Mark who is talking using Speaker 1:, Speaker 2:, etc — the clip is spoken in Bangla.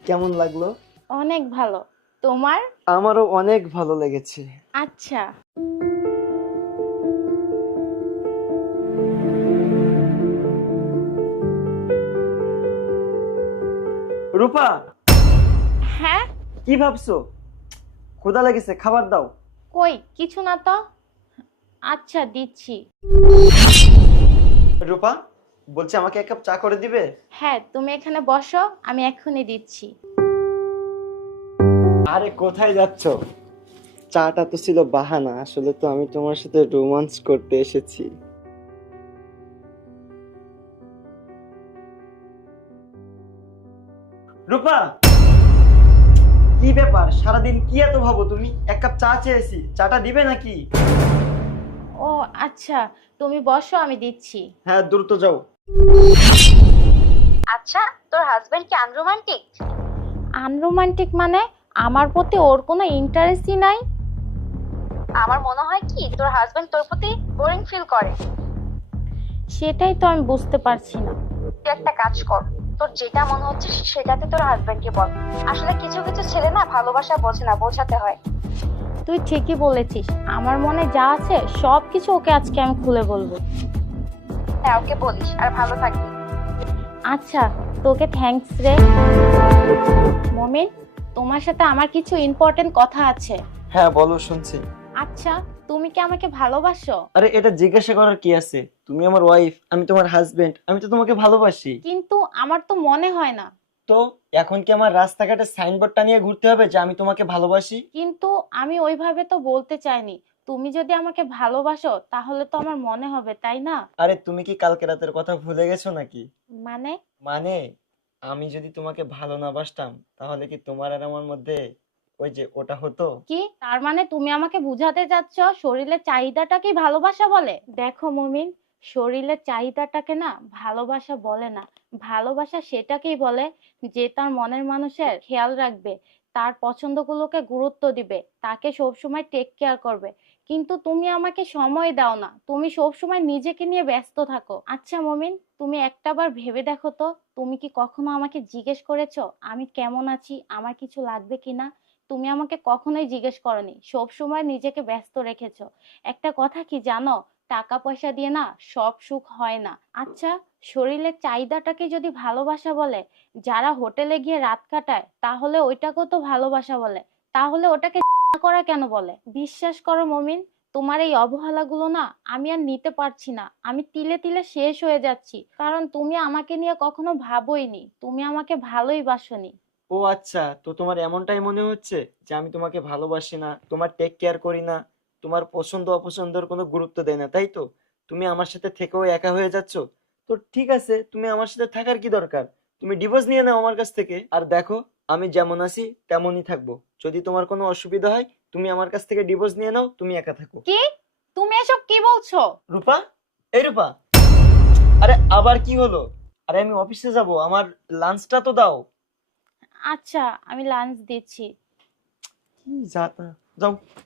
Speaker 1: কেমন লাগলো?
Speaker 2: অনেক ভালো। তোমার?
Speaker 1: আমারও অনেক ভালো লেগেছে।
Speaker 2: আচ্ছা।
Speaker 1: রূপা,
Speaker 2: হ্যাঁ?
Speaker 1: কি ভাবছো? ক্ষুধা লেগেছে, খাবার দাও।
Speaker 2: কই কিছু না তো। আচ্ছা দিচ্ছি।
Speaker 1: রূপা, বলছি আমাকে এক কাপ চা করে দিবে?
Speaker 2: হ্যাঁ, তুমি এখানে বসো, আমি এক্ষুনি দিচ্ছি।
Speaker 1: আরে কোথায় যাচ্ছো? চাটা তো ছিল বাহানা, আসলে তো আমি তোমার সাথে রোমান্স করতে এসেছি। রূপা, কি ব্যাপার? সারাদিন কি এত ভাবো তুমি? এক কাপ চা চেয়েছি, চাটা দিবে নাকি?
Speaker 2: ও আচ্ছা, তুমি বসো, আমি দিচ্ছি।
Speaker 1: হ্যাঁ, দ্রুত যাও।
Speaker 3: আচ্ছা, তোর হাজবেন্ড কি আনরোমান্টিক?
Speaker 2: আনরোমান্টিক মানে? আমার প্রতি ওর কোনো ইন্টারেস্টই নাই।
Speaker 3: আমার মনে হয় কি তোর হাজবেন্ড তোর প্রতি বোরিং ফিল করে।
Speaker 2: সেটাই তো আমি বুঝতে পারছি না।
Speaker 3: তুই একটা কাজ কর, তোর যেটা মনে হচ্ছে সেটাতে তোর হাজবেন্ডকে বল। আসলে কিছু কিছু ছেলে না ভালোবাসা বোঝে না, বোঝাতে হয়।
Speaker 2: তুই ঠিকই বলেছিস, আমার মনে যা আছে সব কিছু ওকে আজকে আমি খুলে বলবো।
Speaker 3: হ্যাঁ, ওকে বলিস, আর ভালো থাকবি।
Speaker 2: আচ্ছা, তোকে থ্যাঙ্কস রে। মমিন, তোমার সাথে আমার কিছু ইম্পর্টেন্ট কথা আছে।
Speaker 1: হ্যাঁ বলো, শুনছি।
Speaker 2: আচ্ছা, তুমি কি আমাকে ভালোবাসো?
Speaker 1: আরে এটা জিজ্ঞাসা করার কি আছে? তুমি আমার ওয়াইফ, আমি তোমার হাজবেন্ড, আমি তো তোমাকে ভালোবাসি।
Speaker 2: কিন্তু আমার তো মনে হয় না।
Speaker 1: তো এখন কি আমার রাস্তাঘাটে সাইনবোর্ডটা নিয়ে ঘুরতে হবে যে আমি তোমাকে ভালোবাসি?
Speaker 2: কিন্তু আমি ওইভাবে তো বলতে চাইনি। তুমি যদি আমাকে ভালোবাসো তাহলে তো আমার মনে হবে, তাই না?
Speaker 1: আরে তুমি কি কালকে রাতের কথা ভুলে গেছো নাকি?
Speaker 2: মানে?
Speaker 1: মানে আমি যদি তোমাকে ভালো না বাসতাম তাহলে কি তোমার আর আমার মধ্যে ওই যে ওটা হতো?
Speaker 2: কি তার মানে তুমি আমাকে বুঝাতে চাচ্ছ শরীরের চাহিদাটাকেই ভালোবাসা বলে? দেখো মমিন, শরীরের চাহিদাটাকে না ভালোবাসা বলে না। ভালোবাসা সেটাকেই বলে যে তার মনের মানুষের খেয়াল রাখবে, তার পছন্দগুলোকে গুরুত্ব দিবে, তাকে সবসময় টেক কেয়ার করবে। কিন্তু তুমি আমাকে সময় দাও না, তুমি সবসময় নিজেকে নিয়ে ব্যস্ত থাকো। আচ্ছা মমিন, তুমি একটাবার ভেবে দেখো তো, তুমি কি কখনো আমাকে জিজ্ঞেস করেছো আমি কেমন আছি, আমার কিছু লাগবে কিনা? তুমি আমাকে কখনোই জিজ্ঞেস করনি, সব সময় নিজেকে ব্যস্ত রেখেছো। একটা কথা কি জানো, টাকা পয়সা দিয়ে না সব সুখ হয় না। আচ্ছা, শরীরের চাহিদাটাকে যদি ভালোবাসা বলে, যারা হোটেলে গিয়ে রাত কাটায় তাহলে ওইটাকেও তো ভালোবাসা বলে। তাহলে ওটাকে করা কেন বলে? বিশ্বাস করো মমিন, তোমার এই অবহেলাগুলো না আমি আর নিতে পারছি না। আমি তিলে তিলে শেষ হয়ে যাচ্ছি, কারণ তুমি আমাকে নিয়ে কখনো ভাবোইনি, তুমি আমাকে ভালোই বাসোনি।
Speaker 1: ও আচ্ছা, তো তোমার এমনটাই মনে হচ্ছে যে আমি তোমাকে ভালোবাসি না, তোমার টেক কেয়ার করি না, তোমার পছন্দ অপছন্দের কোনো গুরুত্ব দেয় না, তাই তো? তুমি আমার সাথে থেকেও একা হয়ে যাচ্ছ। তো ঠিক আছে, তুমি আমার সাথে থাকার কি দরকার? তুমি ডিভোর্স নিয়ে নাও আমার কাছ থেকে, আর দেখো আমি যেমন আছি তেমনই থাকবো। যদি তোমার কোনো অসুবিধা হয় তুমি আমার কাছ থেকে ডিভোর্স নিয়ে নাও, তুমি একা থাকো।
Speaker 2: কি? তুমি এসব কি বলছো?
Speaker 1: রূপা, এই রূপা, আরে আবার কি হলো? আরে আমি অফিসে যাব, আমার লাঞ্চটা তো দাও।
Speaker 2: আচ্ছা, আমি লাঞ্চ দিচ্ছি।
Speaker 1: কি যা, যাও।